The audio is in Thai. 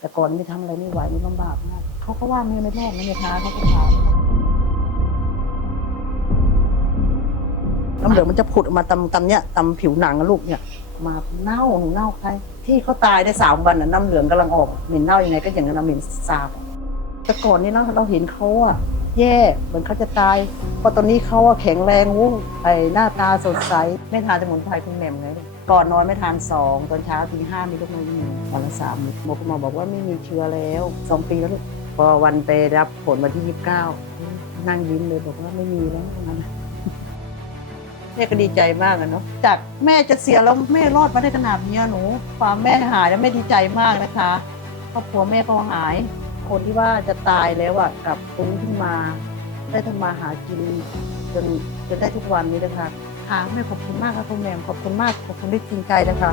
แต่ก่อนนี่ทำอะไรไม่ไหวมีลำบากมากเขาก็ว่าแม่ไม่รอดนะแม่ค้าเขาก็ถามน้ำเหลืองมันจะผุดออกมาตำตำเนี้ยตำผิวหนังอะลูกเนี่ย มาเน่าหนูเน่าใครที่เขาตายได้สามวันน่ะน้ำเหลืองกำลังออกเหม็นเน่ายังไงก็อย่างนั้นนะเหม็นสาบแต่ก่อนนี่เราเราเห็นเขาอะ แย่เหมือนเขาจะตายเพอตอนนี้เขาแข็งแรงวุ้งไอหน้าตาสดใสไม่ทานสมุนไพรคุณแหม่มเลยก่อนนอนไม่ทานสองตอนเช้าตีห้ามีลูกน้อยยิงวันละสามหมอคุณหมอบอกว่าไม่มีเชื้อแล้วสองปีแล้วพอวันไปรับผลวันที่ยี่สิบเก้านั่งยิ้มเลยบอกว่าไม่มีแล้วนั้นแม่ก็ดีใจมากอะเนาะจากแม่จะเสียแล้วแม่รอดมาได้ขนาดนี้หนูความแม่หายแล้วแม่ดีใจมากนะคะครอบครัวแม่ก็หาย คนที่ว่าจะตายแล้วอะกลับฟื้นขึ้นมา ได้ทำมาหากินจนจนได้ทุกวันนี้นะคะค่ะแม่ขอบคุณมากค่ะคุณแม่ขอบคุณมากขอบคุณที่จริงใจนะคะ